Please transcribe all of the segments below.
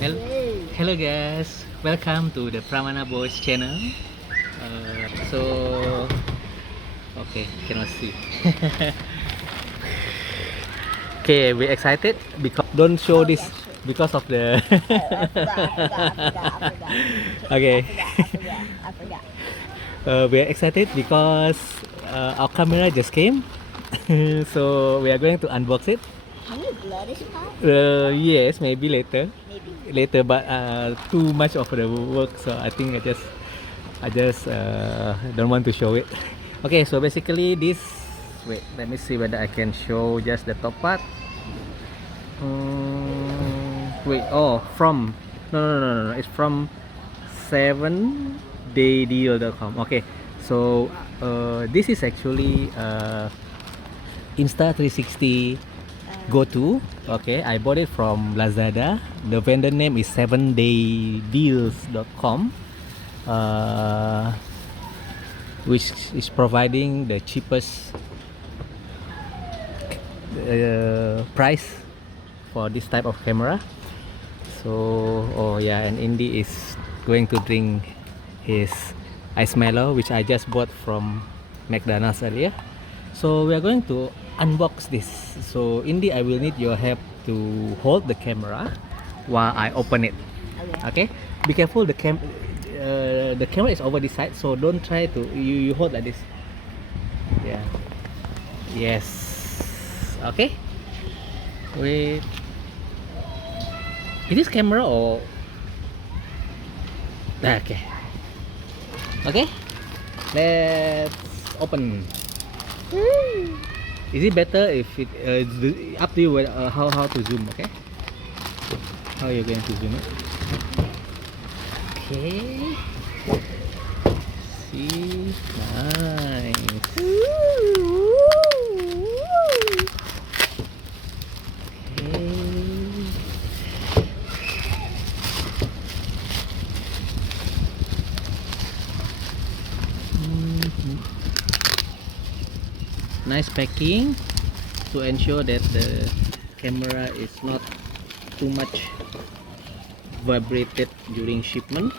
Hel Hello guys, welcome to the Pramana Boys channel. So, okay, cannot see. Okay, we excited because don't show this because of the. Okay. I forgot. We are excited because our camera just came, so we are going to unbox it. Can you blur this part? Yes, maybe later. Maybe. Later, but too much of the work, so I think I just don't want to show it. Okay, so basically this. Wait, let me see whether I can show just the top part. Wait, oh, from no, it's from 7daydeal.com. Okay, so this is actually Insta360 GO. Okay, I bought it from Lazada. The vendor name is 7daydeals.com, which is providing the cheapest price for this type of camera. So, oh yeah, and Indy is going to drink his ice mellow, which I just bought from McDonald's earlier. So we are going to unbox this. So Indy, I will need your help to hold the camera while I open it. Okay? Be careful, the camera is over this side, so don't try to you hold like this. Yeah. Yes. Okay. Wait. Is this camera or? Okay. Okay. Let's open. Is it better if it up to you how to zoom? Okay. How you're going to zoom it? Okay. See, nice. Nice packing to ensure that the camera is not too much vibrated during shipment.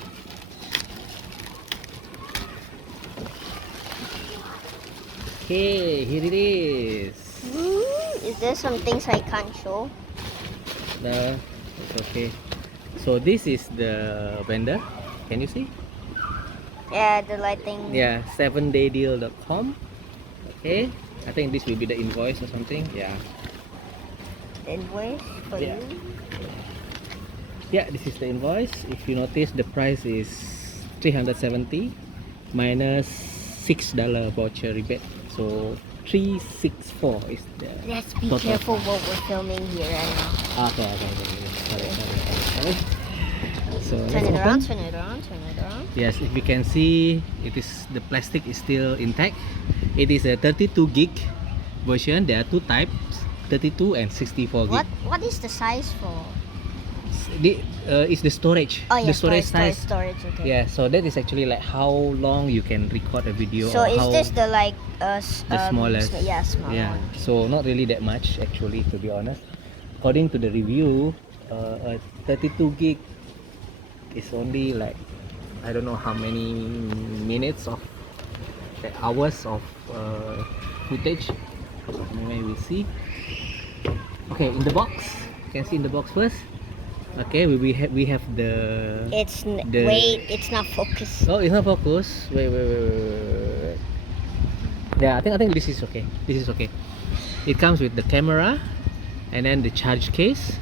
Okay, here it is. Is there some things I can't show? No, it's okay. So this is the vendor. Can you see? Yeah, the lighting. Yeah, 7daydeal.com. Okay, I think this will be the invoice or something. Yeah. Invoice for Yeah. you. Yeah, this is the invoice. If you notice, the price is 370 minus $6 voucher rebate. So 364 is the Let's be total. careful what we're filming here right now. Okay. Sorry. So Turn let's it around, open. turn it around, turn it around. Yes, if you can see, it is the plastic is still intact. It is a 32 gig version. There are two types, 32 and 64 gig. What is the size for? It's the storage. Oh yeah, the storage size. storage, okay. Yeah, so that is actually like how long you can record a video. So or is how this the like the smallest? Yeah, small Yeah, one. so not really that much actually, to be honest. According to the review, a 32 gig is only like I don't know how many minutes of hours of footage. Anyway, we'll see. Okay, in the box, you can see in the box first. Okay, we have the. Wait, it's not focused. Oh, it's not focus. Wait. Yeah, I think this is okay. This is okay. It comes with the camera, and then the charge case.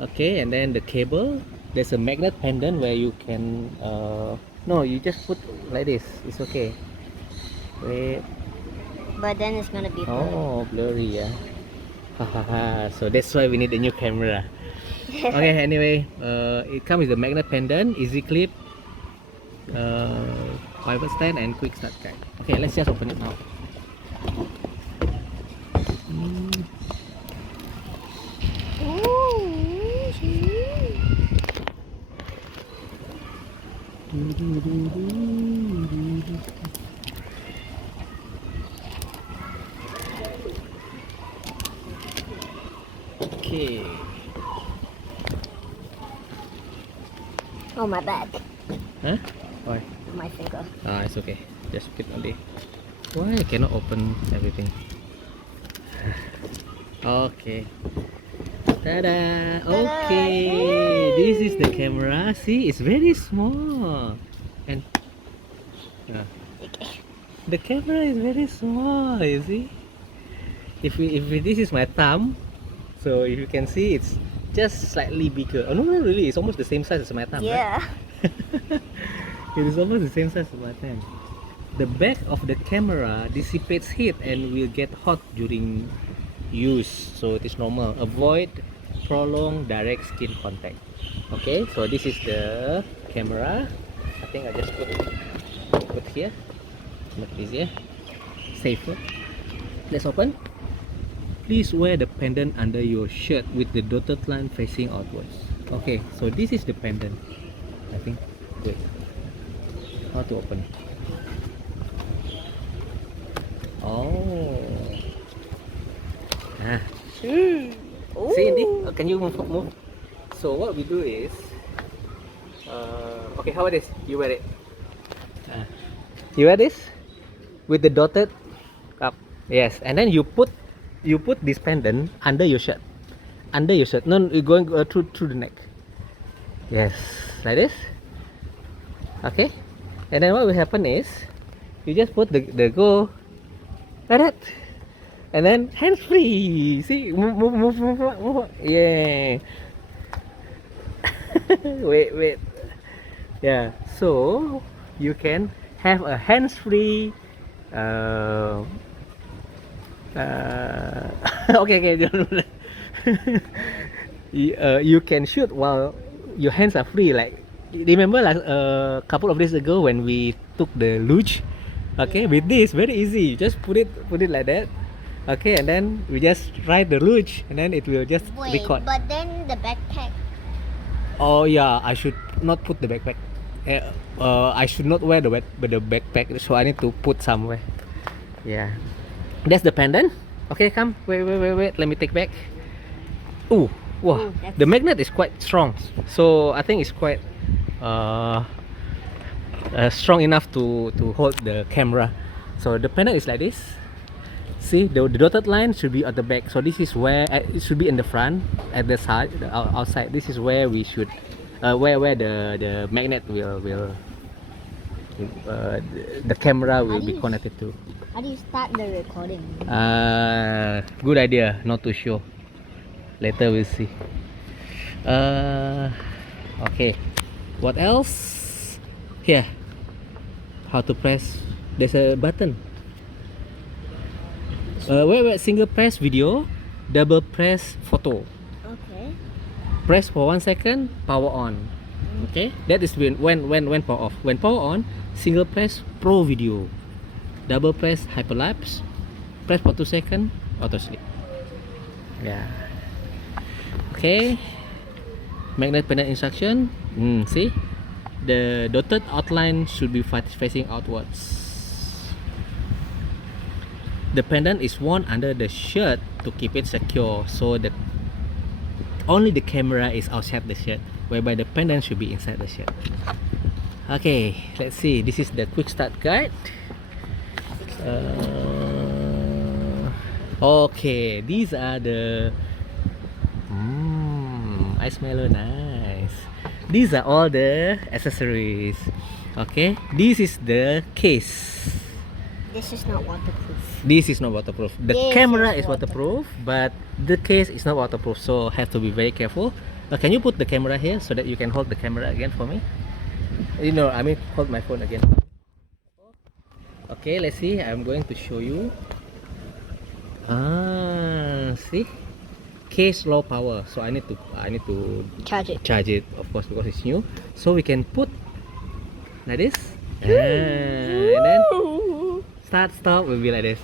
Okay, and then the cable. There's a magnet pendant where you can. No, you just put like this. It's okay. Wait. But then it's gonna be blurry. Oh, blurry, yeah. Hahaha. So that's why we need a new camera. Okay, anyway, it comes with a magnet pendant, easy clip, pivot stand, and quick start guide. Okay, let's just open it now. Okay. Oh, my bad. Huh? Why? My finger. Ah, it's okay. Just put only. Why I cannot open everything? Okay. Tada! Okay. This is the camera. See, it's very small. And Okay. the camera is very small. You see? If this is my thumb, so if you can see, it's just slightly bigger. Oh no, no, really, it's almost the same size as my thumb. Yeah. Right? It is almost the same size as my thumb. The back of the camera dissipates heat and will get hot during use, so it is normal. Avoid prolonged direct skin contact. Okay, so this is the camera. I think I just put here. Much easier, safer. Let's open. Please wear the pendant under your shirt with the dotted line facing outwards. Okay, so this is the pendant. I think. Wait. How to open? Oh. Ah. See, Indy? Can you move? So what we do is, okay, how about this? You wear it. You wear this with the dotted up. Yes, and then you put this pendant under your shirt. Under your shirt. No, you're going through the neck. Yes, like this. Okay, and then what will happen is, you just put the go like that, and then hands free. See, move. Yeah. wait. Yeah. So you can have a hands free. Okay. You can shoot while your hands are free. Like, remember like a couple of days ago when we took the luge? Okay, with this very easy. Just put it like that. Okay, and then we just ride the luge, and then it will just Wait, record. but then the backpack. Oh yeah, I should not put the backpack. I should not wear the backpack, so I need to put somewhere. Yeah, that's the pendant. Okay, come. Wait. Let me take back. Ooh, wow. Ooh, The magnet is quite strong, so I think it's quite strong enough to hold the camera. So the pendant is like this. See, the dotted line should be at the back. So this is where it should be in the front, at the side, outside. This is where we should, where the magnet will the camera will be connected to. How do you start the recording? Good idea. Not too sure. Later we'll see. Okay. What else? Here. How to press? There's a button. Wait. Single press video, double press photo. Okay. Press for 1 second, power on. Okay, that is when power off. When power on, single press pro video, double press hyperlapse, press for 2 seconds, auto sleep. Yeah. Okay. Magnet pendant instruction. See, the dotted outline should be facing outwards. The pendant is worn under the shirt to keep it secure, so that only the camera is outside the shirt, whereby the pendant should be inside the shirt. Okay, let's see. This is the quick start guide. Okay, these are the ice mellow, nice. These are all the accessories. Okay, this is the case. This is not waterproof. This is not waterproof. The This camera is is waterproof, but the case is not waterproof, so have to be very careful. Can you put the camera here so that you can hold the camera again for me? I mean hold my phone again. Okay, let's see. I'm going to show you. See, case low power, so I need to Charge it. of course, because it's new. So we can put like this, and then stop will be like this.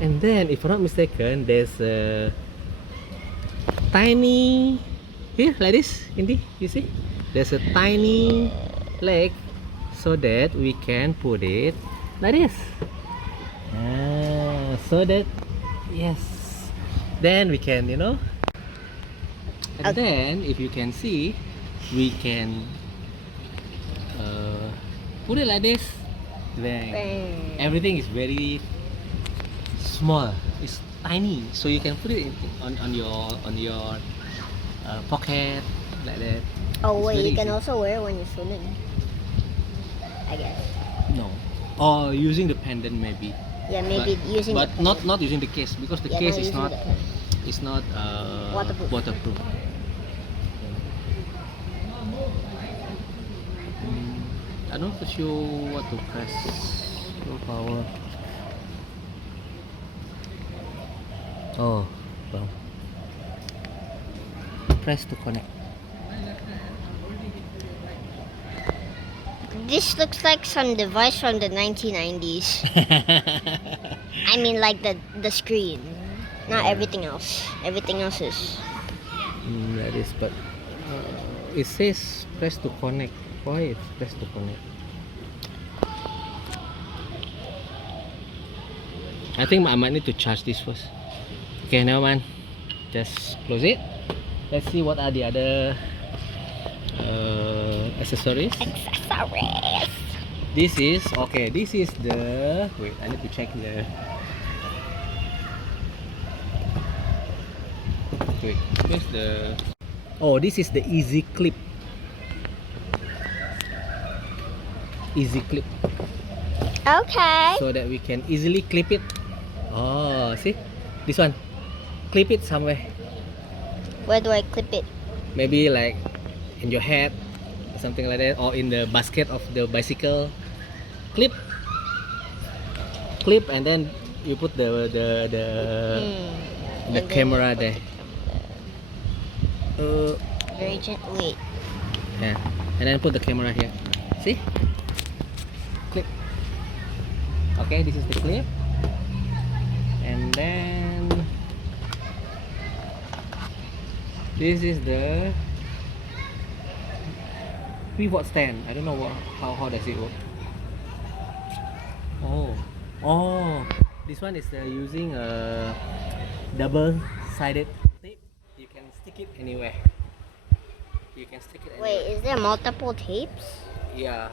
And then, if I'm not mistaken, there's a tiny here like this. Indy, you see? There's a tiny leg so that we can put it like this. So that, yes. Then we can, and then if you can see, we can put it like this. Then everything is very small. It's tiny, so you can put it on your pocket like that. Oh It's wait, very you can easy. also wear it when you're swimming. I guess. No, or using the pendant maybe. Yeah, maybe using. But the not using the case, because the Yeah, case not is using not the- is not waterproof. I'm not so sure what to press. Low power. Oh, well. Press to connect. This looks like some device from the 1990s. I mean, like the screen, not everything else. Everything else is. That is, but it says press to connect. Why it's press to connect? I think I might need to charge this first. Okay, never mind. Just close it. Let's see what are the other accessories. Accessories. This is okay. This is the wait. I need to check the. Wait, where's the? Oh, this is the easy clip. Easy clip, Okay. so that we can easily clip it. Oh, see, this one. Clip it somewhere. Where do I clip it? Maybe like in your head, or something like that, or in the basket of the bicycle. Clip, clip, and then you put the And then camera you put there. Very gently. Yeah, and then put the camera here. See? Clip. Okay, this is the clip. And then this is the pivot stand. I don't know how does it work. Oh, this one is using a double-sided tape. You can stick it anywhere. You can stick it Wait, anywhere. is there multiple tapes? Yeah.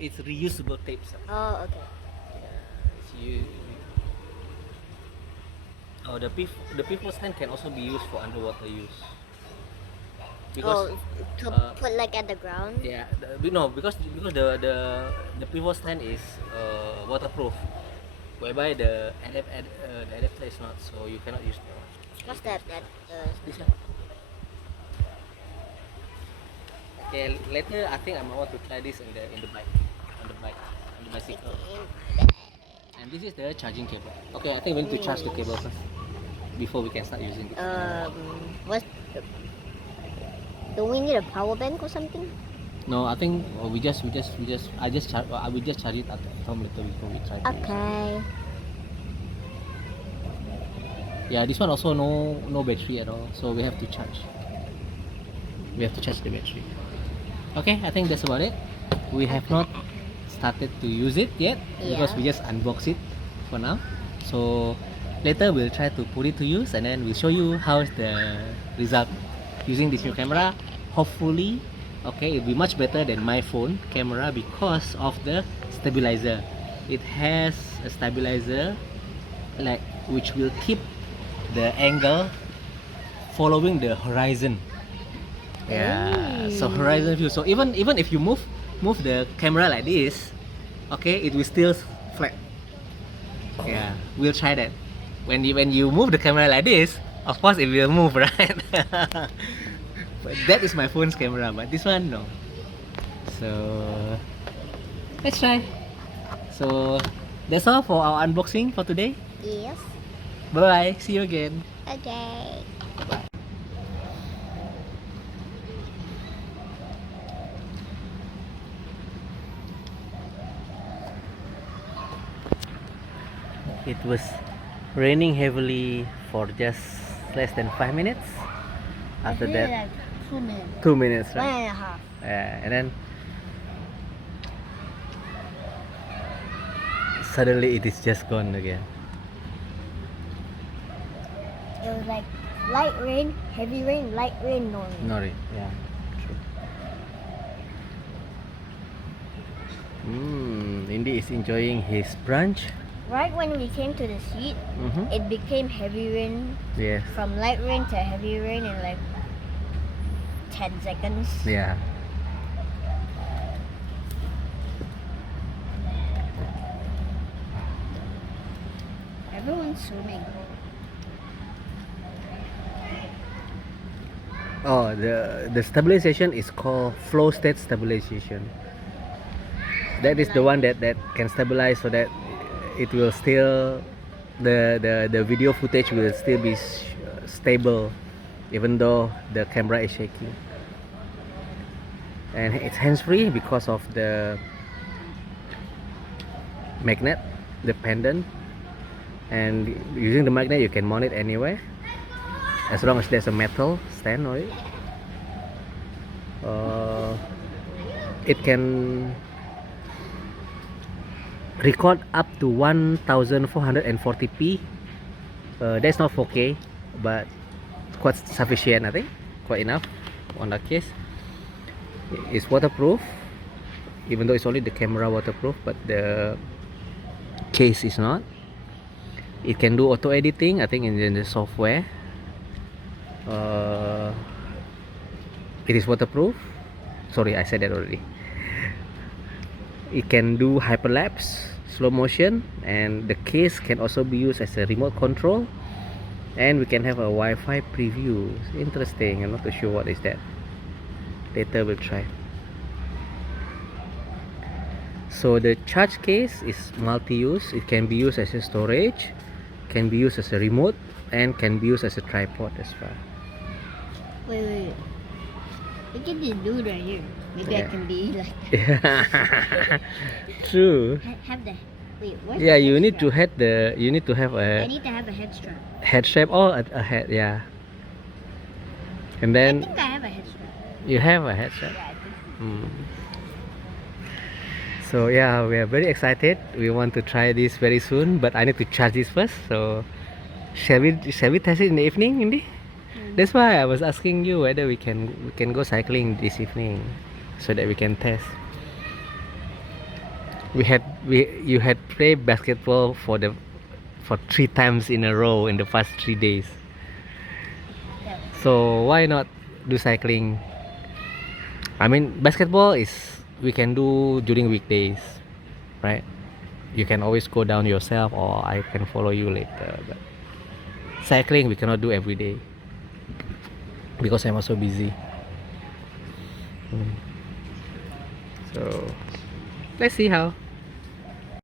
It's reusable tapes. Oh, okay. It's Oh, the pivot stand can also be used for underwater use. Because To put like at the ground? yeah, no, because the pivot stand is waterproof, whereby the adapter is not, so you cannot use that one. What's that? This one. Okay, later I think I might want to try this in the bike, on the bicycle. And this is the charging cable. Okay, I think we need to charge the cable first before we can start using it. What? Do we need a power bank or something? No, I think we just charge it at home later before we try. Okay. Yeah, this one also no battery at all, so we have to charge. We have to charge the battery. Okay, I think that's about it. We have not started to use it yet because we just unbox it for now. So later we'll try to put it to use, and then we'll show you how's the result using this new camera. Hopefully, okay, it'll be much better than my phone camera because of the stabilizer. It has a stabilizer like which will keep the angle following the horizon. Yeah, so horizon view. So even if you move the camera like this, okay, it will still flat. Yeah, we'll try that. When you move the camera like this, of course it will move, right? But that is my phone's camera, but this one no. So let's try. So that's all for our unboxing for today. Yes. Bye bye. See you again. Okay. It was raining heavily for just less than 5 minutes. After that, like 2 minutes. 2 minutes, right? 1.5. And then suddenly it is just gone again. It was like Light rain, heavy rain, light rain, no rain. No rain. Yeah. True. Indy is enjoying his brunch. Right when we came to the seat, it became heavy rain. Yes. From light rain to heavy rain in like 10 seconds. Yeah. Everyone's swimming. Oh, the stabilization is called flow state stabilization. That is the one that can stabilize so that it will still the video footage will still be stable even though the camera is shaking. And it's hands-free because of the magnet, the pendant, and using the magnet you can mount it anywhere as long as there's a metal stand on it. It can record up to 1440p. That's not 4K, but quite sufficient, I think, quite enough on that case. It's waterproof, even though it's only the camera waterproof, but the case is not. It can do auto editing, I think, in the software. It is waterproof. Sorry, I said that already. It can do hyperlapse, slow motion, and the case can also be used as a remote control. And we can have a Wi-Fi preview. Interesting. I'm not too sure what is that. Later we'll try. So the charge case is multi-use. It can be used as a storage, can be used as a remote, and can be used as a tripod as well. Wait. Look at this dude right here. Maybe I can be like Yeah. True. have the where's Yeah, the you head need to strap? have you need to have I a need to have a head strap. head strap or a head, yeah. And I then think I have a head strap. you have a head strap. Yeah, I think so. So yeah, we are very excited. We want to try this very soon, but I need to charge this first. So shall we test it in the evening, Indy? That's why I was asking you whether we can go cycling this evening, so that we can test. You had played basketball for 3 times in a row in the past 3 days. Yeah. So why not do cycling? I mean, basketball is we can do during weekdays, right? You can always go down yourself, or I can follow you later. But cycling we cannot do every day because I'm also busy. So let's see how.